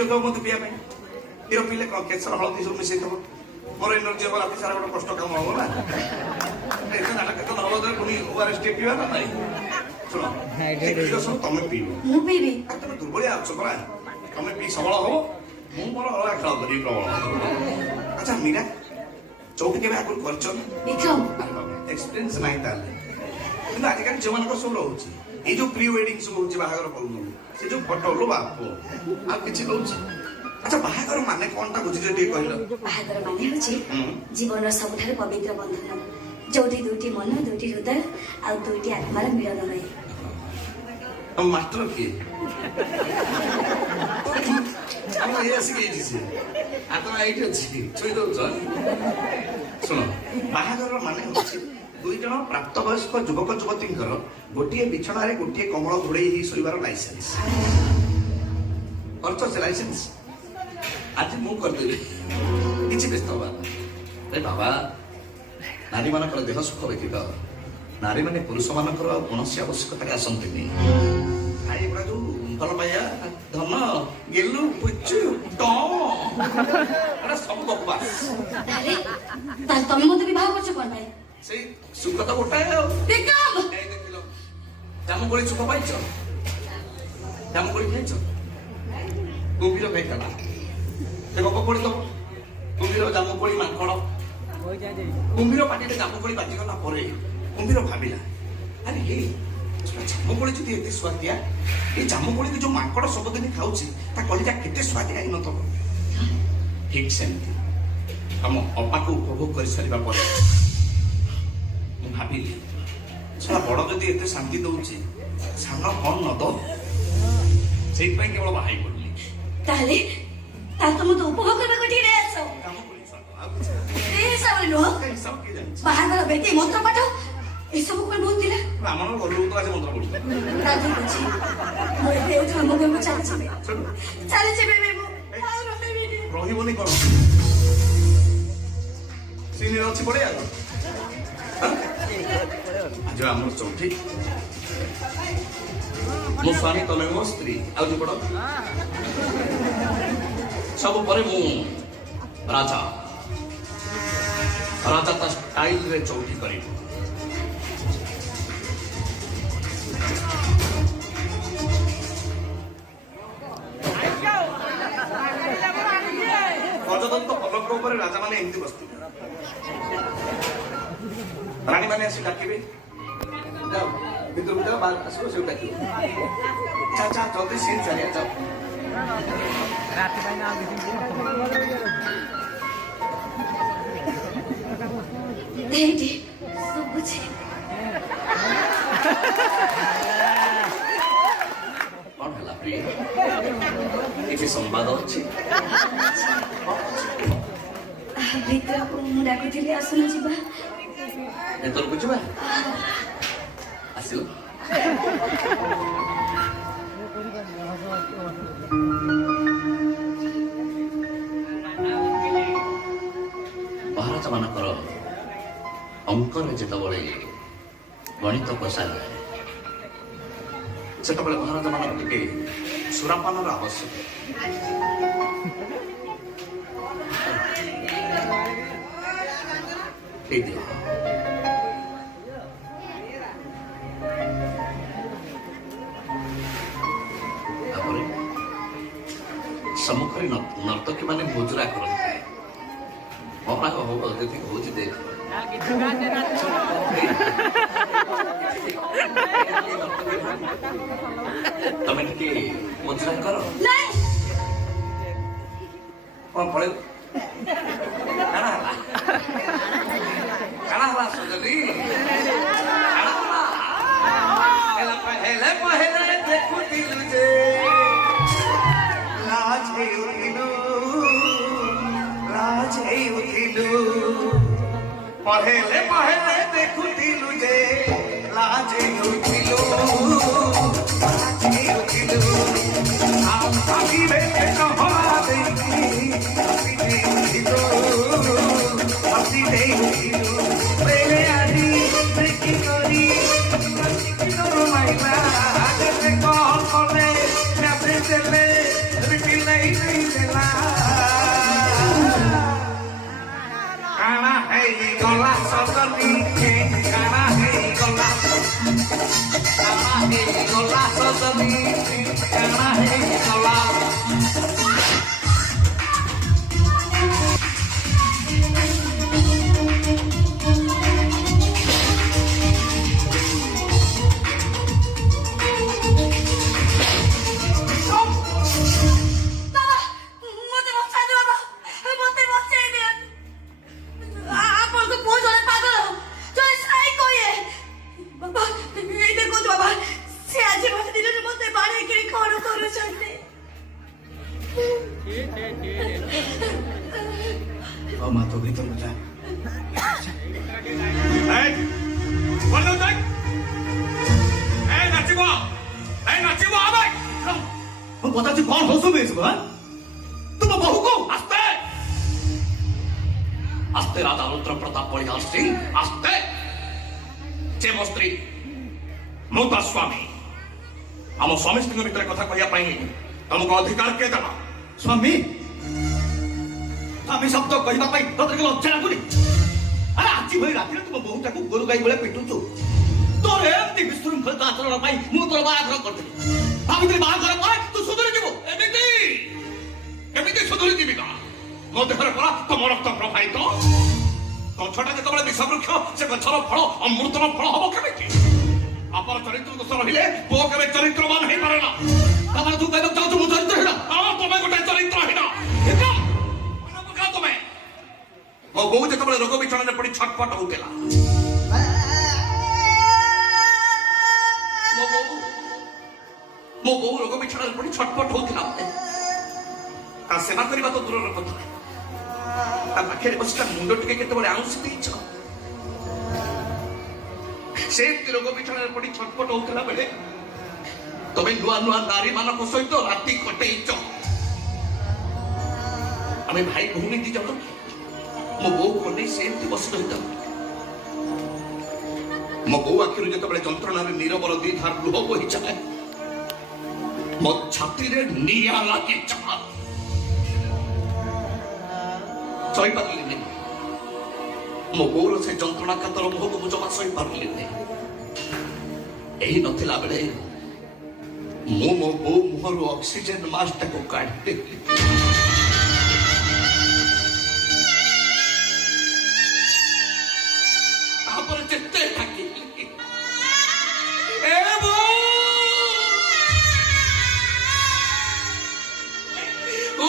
Hero କହିବ ମତେ ପିଇବା ପାଇଁ। ହିରୋ ପିଇଲେ କଣ କେଶର ହଳଦୀ ସବୁ ମିଶେଇଥିବ, ମୋର ଏନର୍ଜି ହବ, ରାତି ସାରା ଗୋଟେ କଷ୍ଟ କାମ ହବ ନା। ଏତେ ନାଟକ କେତେ ହଳଦୀ ପୁଣି ଓଆରଏସ୍ ଟିକେ ପିଇବା ନା ନାଇଁ? ଶୁଣ କ୍ଷୀର ସବୁ ତମେ ପିଇବ, ମୁଁ ପିଇବି। ତମେ ଦୁର୍ବଳିଆ ଅଛ ପରା, ତମେ ପିଇ ସବଳ ହବ, ମୁଁ ମୋର ଅଲଗା ଖେଳ କରିବି ପ୍ରବଳ। ଆଚ୍ଛା ମୀରା, ଚଉକି କେବେ ଆଗରୁ କରିଛ? ବିକ୍ରମ ଏକ୍ସପିରିଏନ୍ସ ନାହିଁ ତାହେଲେ, କିନ୍ତୁ ଆଜିକାଲି ଝିଅମାନଙ୍କର ସବୁ ରହୁଛି। ଏଇ ଯୋଉ ପ୍ରି ୱେଡିଂ ସବୁ ହଉଛି ବାହାଘର କରୁନୁ, ସେ ଯୋଉ ଫଟୋ लो ବାପ ଆଉ କିଛି ରହୁଛି। ଆଚ୍ଛା ବାହାଘର ମାନେ କଣଟା ବୁଝିଛ ଟିକେ କହିଲ? ବାହାଘର ମାନେ ହେଉଛି ଜୀବନର ସବୁଠାରୁ ପବିତ୍ର ବନ୍ଧନ, ଯୋଉଠି ଦୁଇଟି ମନ, ଦୁଇଟି ହୃଦୟ ଆଉ ଦୁଇଟି ଆତ୍ମାର ମିଳନ ହୁଏ। ମାଷ୍ଟର କିଏ? ଆମ ଏଇ ଆସିକି ହେଇଛି ସିଏ, ଆତ୍ମା ଏଇଠି ଅଛି, ଛୁଇଁ ଦଉଛ। ଶୁଣ ବାହାଘର ମାନେ ହଉଛି ଦୁଇ ଜଣ ପ୍ରାପ୍ତବୟସ୍କ ଯୁବକ ଯୁବତୀଙ୍କର ଗୋଟିଏ ବିଛଣାରେ ଗୋଟିଏ କମଳ ଘୋଡେଇ ହେଇ ଶୋଇବାର ଲାଇସେନ୍ସ। କରୁଛ ସେ ଲାଇସେନ୍ସ? ଆଜି ମୁଁ କରିଦେବି, କିଛି ବ୍ୟସ୍ତ ହବା ରେ ବାବା। ନାରୀ ମାନଙ୍କର ଦେହ ସୁଖ ବ୍ୟତୀତ ନାରୀମାନେ ପୁରୁଷ ମାନଙ୍କର କୌଣସି ଆବଶ୍ୟକତାରେ ଆସନ୍ତିନି। ଏଗୁଡା ଯୋଉ ଭଲ ପାଇବା, ଧନ ଗେଲୁ ପୁଚୁ ଏଟା ସବୁ ବକବାସ। ତମେ ମତେ ବିବାହ କରୁଛ କଣ ପାଇଁ? ସେଇ ସୁଖ ତ ଗୋଟାଏ ଆଉ। ବିକ୍ରମ ଦେଖିଲ ଜାମୁକୋଳି ସୁଖ ପାଇଛ? ଜାମୁକୋଳି ଖାଇଛ? କୁମ୍ଭୀର ଖାଇଥିଲା, ସେ ଗପ ପଢିଦବ। କୁମ୍ଭୀର ଜାମୁକୋଳି ମାଙ୍କଡ, କୁମ୍ଭୀର ପାଟିରେ ଜାମୁକୋଳି ବାଜିଗଲା ପରେ କୁମ୍ଭୀର ଭାବିଲା, ଆରେ ହେ ଜାମୁକୋଳି ଯଦି ଏତେ ସ୍ୱାଦିଆ, ଏଇ ଜାମୁକୋଳିକୁ ଯୋଉ ମାଙ୍କଡ ସବୁଦିନ ଖାଉଛି ତା କଲିଜା କେତେ ସ୍ୱାଦିଆ ହେଇନଥିବ। ଠିକ ସେମିତି ଆମ ଅପାକୁ ଉପଭୋଗ କରିସାରିବା ପରେ ମୁଁ ଭାବିଲି, ସେଟା ବଡ ଯଦି ଏତେ ଶାନ୍ତି ଦଉଛି ସାନ କଣ ନ ଦଉ, ସେଇଥିପାଇଁ କେବଳ ବାହା ହେଇ ପଡିଲି। ତାହେଲେ ତମେ ତ ଉପଭୋଗ କରିବାକୁ ଠିକ ଆସ। ଏ ହିସାବରେ ନୁହଁ, ବାହାଘର ବେଟି ମନ୍ତ୍ର ପାଠ ଏସବୁ କଣ ବହୁତ ଥିଲା। ବ୍ରାହ୍ମଣ ଗଲୁ ତ ଆଜି ମନ୍ତ୍ର ପଢୁଛି। ମୁଁ ଏବେ ଆମ ଘରକୁ ଚାଲିଯିବି, ରହିବନି କଣ ସିନିରେ ଅଛି ପଡେ ଆଗ। ଆଜି ଆମର ଚଉଠି, ମୋ ସ୍ୱାମୀ ତମେ ମୋ ସ୍ତ୍ରୀ, ଆଉ ଯେ ପଡ ସବୁ ପରେ ମୁଁ ରାଜା। ରାଜା ତା ଷ୍ଟାଇଲରେ ଚଉଠି କରିବ। ଗଜଦନ୍ତ ପଲଙ୍କ ଉପରେ ରାଜା ମାନେ ଏମିତି ବସିଥିବେ, ରାଣୀ ମାନେ ଆସି ଡାକିବେ, ଯାଅ ଭିତରକୁ ଯାଅ, ବାହାର ଆସିବ ସେଉ ଡାକିବ, ଚା ଚା ଜଲ୍ଦି ସିନ୍ ଚାଲିଆ ଯାଅ। ଏଇଠି ଶୁଭୁଛି। କଣ ହେଲା ପ୍ରିୟ, କିଛି ସମ୍ବାଦ ଅଛି? ଭିତରକୁ ମୁଁ ଡାକୁଥିଲି, ଆସୁନ ଯିବା। ଭିତରକୁ ଯିବା, ଆସିଲ। ମହାରାଜ ମାନଙ୍କର ଅଙ୍କରେ ଯେତେବେଳେ ଗଣିତ କଷାଯାଏ ସେତେବେଳେ ମହାରାଜ ମାନଙ୍କୁ ଟିକେ ସୁରାପାନର ଆବଶ୍ୟକ। ତାପରେ ସମ୍ମୁଖରେ ନର୍ତ୍ତକୀ ମାନେ ମୁଜୁରା କରନ୍ତି। ଅପରାଗ ହବ ଯେତିକି ହଉଛି ଦେଖ। ତମେ ଟିକେ ମୁଜୁରା କର। କଣ ପଳେଇବ? କାଣା ହେଲା? କାଣା ହେଲା ସୁନ୍ଦରୀ? ପହେଲେ ଦେଖୁଥିଲୁ ଯେ ଲାଜ ହେଉଥିଲୁ, ଲାଜ ହେଉଥିଲୁ। ପହେଲେ ପହେଲେ ଦେଖୁଥିଲୁ ଯେ ଲାଜ ହେଉଥିଲୁ, ଲାଜ ହେଉଥିଲୁ। ଭାବିବେ ନହରା ଦେଇକି ହସି ଦେଉଥିଲୁ, ହସି ଦେଉଥିଲୁ। ବେଲେ ଆଜି ଦେଖି କରି ମାଇଲା କଣ କଲେ ଦେଲେ ଦେଇଦେଲା କାଣା ହେଇଗଲା ସଜନୀ କାଣା ହେଇଗଲା ସଜନୀ କାଣା ହେଇଗଲା মা তো ভিতর যা ମୁଁ ପଚାରୁଛି କଣ ହସ ଏସବୁ ତୁମ ବୋହୂକୁ ଆସ୍ତେ ଆସ୍ତେ ରାଜା ରୁଦ୍ର ପ୍ରତାପ ବଳିଦାର ସିଂ ଆସ୍ତେ ସେ ମୋ ସ୍ତ୍ରୀ ମୁଁ ତା ସ୍ୱାମୀ ଆମ ସ୍ୱାମୀ ସ୍ତ୍ରୀଙ୍କ ଭିତରେ କଥା କହିବା ପାଇଁ ତମକୁ ଅଧିକାର କିଏ ଦେଲା ସ୍ୱାମୀ ସ୍ୱାମୀ ଶବ୍ଦ କହିବା ପାଇଁ ତତେ ଲଜ୍ଜା ଲାଗୁନି ଆରେ ଆଜି ଭଳି ରାତିରେ ତୁମ ବୋହୂଟାକୁ ଗୋରୁ ଗାଈ ଭଳିଆ ପିଟୁଛୁ ତୋର ଏମିତି ବିଶୃଙ୍ଖଳିତ ଆଚରଣ ପାଇଁ ମୁଁ ତୋର ବାହାଘର କରିଥିଲି ଭାବିଥିଲି ବାହାଘର ପରେ ତୁ ସୁଧୁରି ଯିବୁ ଏମିତି କେମିତି ସୁଧୁରି ଯିବି ନା ମୋ ଦେହରେ ପରା ତମ ରକ୍ତ ପ୍ରବାହିତ ଗଛଟା ଯେତେବେଳେ ବିଷ ବୃକ୍ଷ ସେ ଗଛର ଫଳ ଅମୃତର ଫଳ ହବ କେମିତି ଆପଣ ଚରିତ୍ର ଦୋଷ ରହିଲେ ପୁଅ କେବେ ଚରିତ୍ରବାନ ହେଇପାରେ ନା ତମେ ତୁ କହିବାକୁ ଚାହୁଁଛୁ ମୁଁ ଚରିତ୍ରହୀନ ତମେ ଗୋଟେ ଚରିତ୍ରହୀନ ତମେ ମୋ ବୋଉ ଯେତେବେଳେ ରୋଗ ବିଛଣାରେ ପଡି ଛଟପଟ ହଉଥିଲା ମୋ ବୋଉ ରୋଗ ବିଛଣାରେ ପଡି ଛଟପଟ ହଉଥିଲା ତା ସେବା କରିବା ତ ଦୂରର କଥା ତା ପାଖରେ ବସି ତା ମୁଣ୍ଡ ଟିକେ କେତେବେଳେ ଆଉଁସି ଦେଇଛ ସେମିତି ରୋଗ ବିଛଣାରେ ପଡି ଛଟପଟ ହଉଥିଲା ବେଳେ ତମେ ନୂଆ ନୂଆ ନାରୀ ମାନଙ୍କ ସହିତ ରାତି କଟେଇଛ ଆମେ ଭାଇ ଭଉଣୀ ଦି ଜଣ ମୋ ବୋଉ କଣ୍ଡେଇ ସେମିତି ବସି ରହିଥାଉ ମୋ ବୋଉ ଆଖିରୁ ଯେତେବେଳେ ଯନ୍ତ୍ରଣାରେ ନିରବର ଦି ଧାର ଲୁହ ବୋହିଯାଏ ମୋ ଛାତିରେ ନିଆଁ ଲାଗି ସହିପାରିଲିନି ମୋ ବୋଉର ସେ ଯନ୍ତ୍ରଣା କାତର ମୁହଁକୁ ମୁଁ ଜମା ସହିପାରିଲିନି ଏହି ନଥିଲା ବେଳେ ମୁଁ ମୋ ବୋଉ ମୁହଁରୁ ଅକ୍ସିଜେନ ମାସ୍କଟାକୁ କାଢିଦେଲି ତାପରେ ଯେତେ ଡାକିଲି ଏ ବୋଉ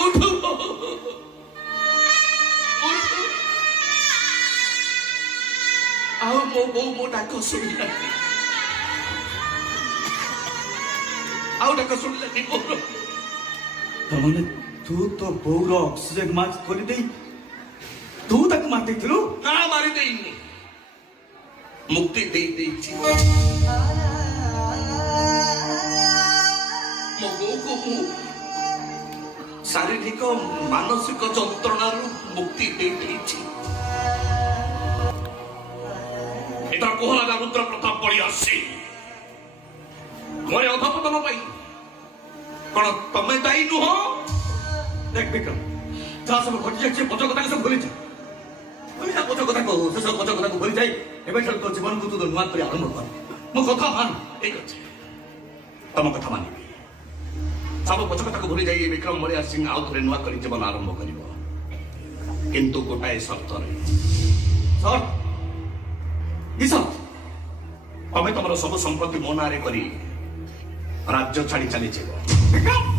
ଉଠୁ ଆଉ ମୋ ବୋଉ ମୋ ଡାକ ଶୁଣିଲାନି ଆଉ ଡାକ ଶୁଣିଲାନି ମୋର ତାମାନେ ତୁ ତ ବୋଉର ଅକ୍ସିଜେନ ମାସ୍କ ଖୋଲିଦେଇ ତୁ ତାକୁ ମାରି ଦେଇଥିଲୁ ନା ମାରି ଦେଇନି ମୁକ୍ତି ଦେଇଛି ମୋ ବୋଉକୁ ମୁଁ ଶାରୀରିକ ମାନସିକ ଯନ୍ତ୍ରଣାରୁ ମୁକ୍ତି ଦେଇଛି এটা কোহরাজা রুদ্র প্রতাপ পড়ি আসছে ঘরে অধপতন পাই কোন তুমি দায়ী নুহ দেখ বিক্রম যা সব ঘটি যাচ্ছে পচ কথা সব ভুলে যা আমি যা পচ কথা কহু সেসব পচ কথা ভুলে যাই এবার তো জীবনକୁ ତୁ ନୂଆ କରି ଆରମ୍ଭ କର ମୋ କଥା ମାନ ଠିକ ଅଛି ତମ କଥା ମାନିବି ସବୁ ପଛ କଥାକୁ ଭୁଲି ଯାଇ ବିକ୍ରମ ବଳିଆର ସିଂ ଆଉ ଥରେ ନୂଆ କରି ଜୀବନ ଆରମ୍ଭ କରିବ କିନ୍ତୁ ଗୋଟାଏ ସର୍ତ୍ତରେ ସର୍ତ୍ତ ତମେ ତମର ସବୁ ସମ୍ପତ୍ତି ମୋ ନାଁରେ କରି ରାଜ୍ୟ ଛାଡି ଚାଲିଯିବ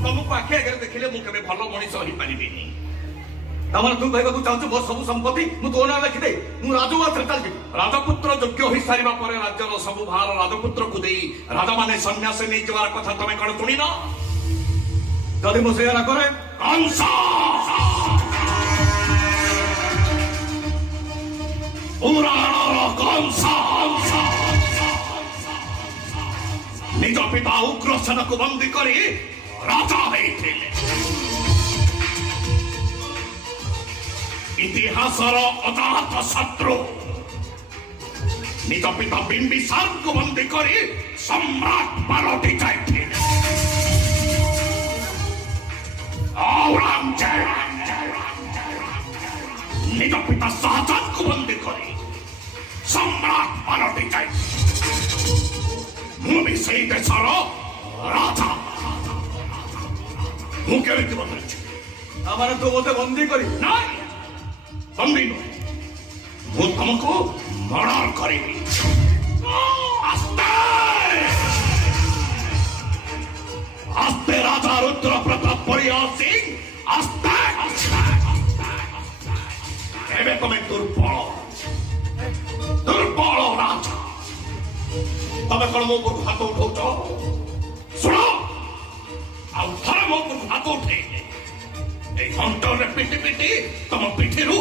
ତମକୁ ଆଖି ଆଗରେ ଦେଖିଲେ ମୁଁ କେବେ ଭଲ ମଣିଷ ହେଇପାରିବିନି ତମର ତୁ କହିବାକୁ ଚାହୁଁଛୁ ମୋ ସବୁ ସମ୍ପତ୍ତି ମୁଁ ତୋ ନାଁ ଲେଖିଦେ ମୁଁ ରାଜୁଆସରେ ଚାଲିଯିବି ରାଜପୁତ୍ର ଯୋଗ୍ୟ ହୋଇସାରିବା ପରେ ରାଜ୍ୟର ସବୁ ଭାର ରାଜପୁତ୍ରକୁ ଦେଇ ରାଜାମାନେ ସନ୍ନ୍ୟାସ ନେଇଯିବାର କଥା ତମେ କଣ ଶୁଣିନ ଯଦି ମୁଁ ସେଇଆ କରେ କଂସ ପୁରାଣର କଂସ ନିଜ ପିତା ଉଗ୍ରସେନକୁ ବନ୍ଦୀ କରି ରାଜା ହେଇଥିଲେ ଇତିହାସର ଅଜାତ ଶତ୍ରୁ ନିଜ ପିତା ବିମ୍ବିସାରଙ୍କୁ ବନ୍ଦୀ କରି ସମ୍ରାଟ ପାଲଟି ଯାଇଥିଲେ ଆଉ ନିଜ ପିତା ଶାହଜାହାନକୁ ବନ୍ଦୀ କରି ସମ୍ରାଟ ପାଲଟି ଯାଇ ମୁଁ ବି ସେଇ ଦେଶର ରାଜା। ମୁଁ କେମିତି ବଦଳିଛି? ତାମାନେ ତୁ ମୋତେ ବନ୍ଦୀ କରିବୁ? ନାଇଁ, ବନ୍ଦୀ ନୁହେଁ, ମୁଁ ତମକୁ ମର୍ଡର କରିବି। ଆସ୍ତେ ଆସ୍ତେ ରାଜା ରୁଦ୍ର ପ୍ରତାପ ପରିୟା ସିଂ, ଆସ୍ତେ ଏବେ ତମେ ଦୁର୍ବଳ ରାଜା। ତମେ କଣ ମୋ ଉପରକୁ ହାତ ଉଠଉଛ? ଶୁଣ, ଆଉ ଥରେ ମୋ ଉପରକୁ ହାତ ଉଠେଇଲେ এই হন্টরে পিটি পিটি তোমার পিঠিরু